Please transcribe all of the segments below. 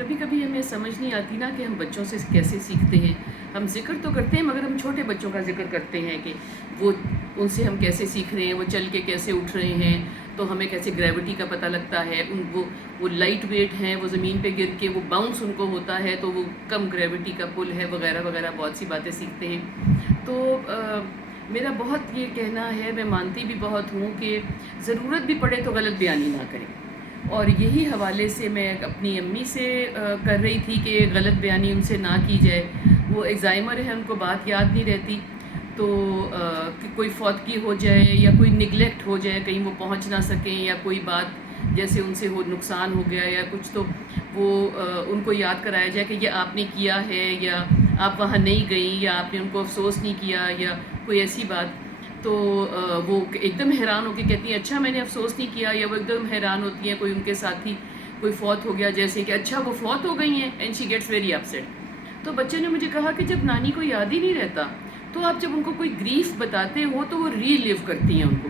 کبھی کبھی ہمیں سمجھ نہیں آتی نا کہ ہم بچوں سے کیسے سیکھتے ہیں. ہم ذکر تو کرتے ہیں مگر ہم چھوٹے بچوں کا ذکر کرتے ہیں کہ وہ ان سے ہم کیسے سیکھ رہے ہیں, وہ چل کے کیسے اٹھ رہے ہیں, تو ہمیں کیسے گریوٹی کا پتہ لگتا ہے. وہ لائٹ ویٹ ہیں, وہ زمین پہ گر کے وہ باؤنس ان کو ہوتا ہے تو وہ کم گریوٹی کا پل ہے وغیرہ وغیرہ, بہت سی باتیں سیکھتے ہیں. تو میرا بہت یہ کہنا ہے, میں مانتی بھی بہت ہوں کہ ضرورت بھی پڑے تو غلط بیانی نہ کریں. اور یہی حوالے سے میں اپنی امی سے کر رہی تھی کہ غلط بیانی ان سے نہ کی جائے. وہ ایگزائمر ہے, ان کو بات یاد نہیں رہتی, تو کہ کوئی فوتگی ہو جائے یا کوئی نگلیکٹ ہو جائے, کہیں وہ پہنچ نہ سکیں یا کوئی بات جیسے ان سے وہ نقصان ہو گیا یا کچھ, تو وہ ان کو یاد کرایا جائے کہ یہ آپ نے کیا ہے یا آپ وہاں نہیں گئیں یا آپ نے ان کو افسوس نہیں کیا یا کوئی ایسی بات. تو وہ ایک دم حیران ہو کے کہتی ہیں اچھا میں نے افسوس نہیں کیا, یا وہ ایک دم حیران ہوتی ہیں کوئی ان کے ساتھی کوئی فوت ہو گیا جیسے کہ اچھا وہ فوت ہو گئی ہیں, and she gets very upset. تو بچے نے مجھے کہا کہ جب نانی کو یاد ہی نہیں رہتا تو آپ جب ان کو کوئی گریف بتاتے ہو تو وہ ری لیو کرتی ہیں ان کو,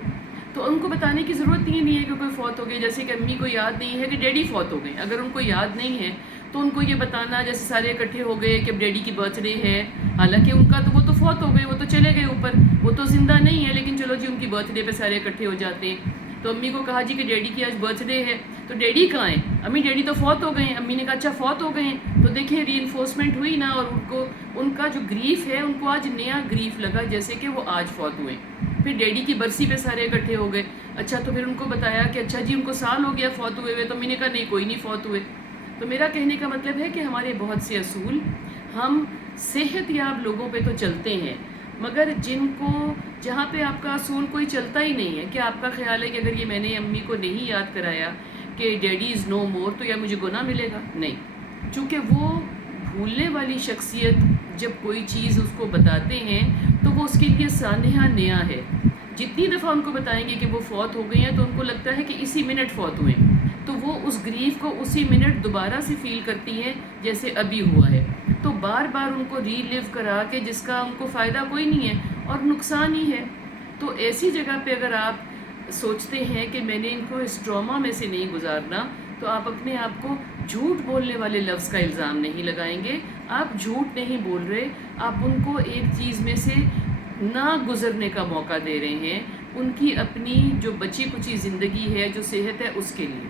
تو ان کو بتانے کی ضرورت نہیں ہے کہ کوئی فوت ہو گئی. جیسے کہ امی کو یاد نہیں ہے کہ ڈیڈی فوت ہو گئے, اگر ان کو یاد نہیں ہے تو ان کو یہ بتانا جیسے سارے اکٹھے ہو گئے کہ اب ڈیڈی کی برتھ ڈے ہے, حالانکہ ان کا تو وہ تو فوت ہو گئے, وہ تو چلے گئے اوپر, وہ تو زندہ نہیں ہے, لیکن چلو جی ان کی برتھ ڈے پہ سارے اکٹھے ہو جاتے ہیں. تو امی کو کہا جی کہ ڈیڈی کی آج برتھ ڈے ہے, تو ڈیڈی کہاں ہیں؟ امی ڈیڈی تو فوت ہو گئے ہیں. امی نے کہا اچھا فوت ہو گئے ہیں, تو دیکھیں ری انفورسمنٹ ہوئی نا, اور ان کو ان کا جو گریف ہے ان کو آج نیا گریف لگا جیسے کہ وہ آج فوت ہوئے. پھر ڈیڈی کی برسی پہ سارے اکٹھے ہو گئے. اچھا تو پھر ان کو بتایا کہ اچھا جی ان کو سال ہو گیا فوت ہوئے ہوئے, تو امی نے کہا نہیں کوئی نہیں فوت ہوئے. تو میرا کہنے کا مطلب ہے کہ ہمارے بہت سے اصول, ہم صحت یاب لوگوں پہ تو چلتے ہیں مگر جن کو جہاں پہ آپ کا اصول کوئی چلتا ہی نہیں ہے, کہ آپ کا خیال ہے کہ اگر یہ میں نے امی کو نہیں یاد کرایا کہ ڈیڈی از نو مور تو یا مجھے گناہ ملے گا؟ نہیں, چونکہ وہ بھولنے والی شخصیت جب کوئی چیز اس کو بتاتے ہیں تو وہ اس کے لیے سانحہ نیا ہے. جتنی دفعہ ان کو بتائیں گے کہ وہ فوت ہو گئی ہیں تو ان کو لگتا ہے کہ اسی منٹ فوت ہوئے, تو وہ اس گریف کو اسی منٹ دوبارہ سے فیل کرتی ہیں جیسے ابھی ہوا ہے. تو بار بار ان کو ری لیو کرا کے جس کا ان کو فائدہ کوئی نہیں ہے اور نقصان ہی ہے. تو ایسی جگہ پہ اگر آپ سوچتے ہیں کہ میں نے ان کو اس ٹراما میں سے نہیں گزارنا, تو آپ اپنے آپ کو جھوٹ بولنے والے لفظ کا الزام نہیں لگائیں گے. آپ جھوٹ نہیں بول رہے, آپ ان کو ایک چیز میں سے نہ گزرنے کا موقع دے رہے ہیں, ان کی اپنی جو بچی کچی زندگی ہے, جو صحت ہے, اس کے لیے.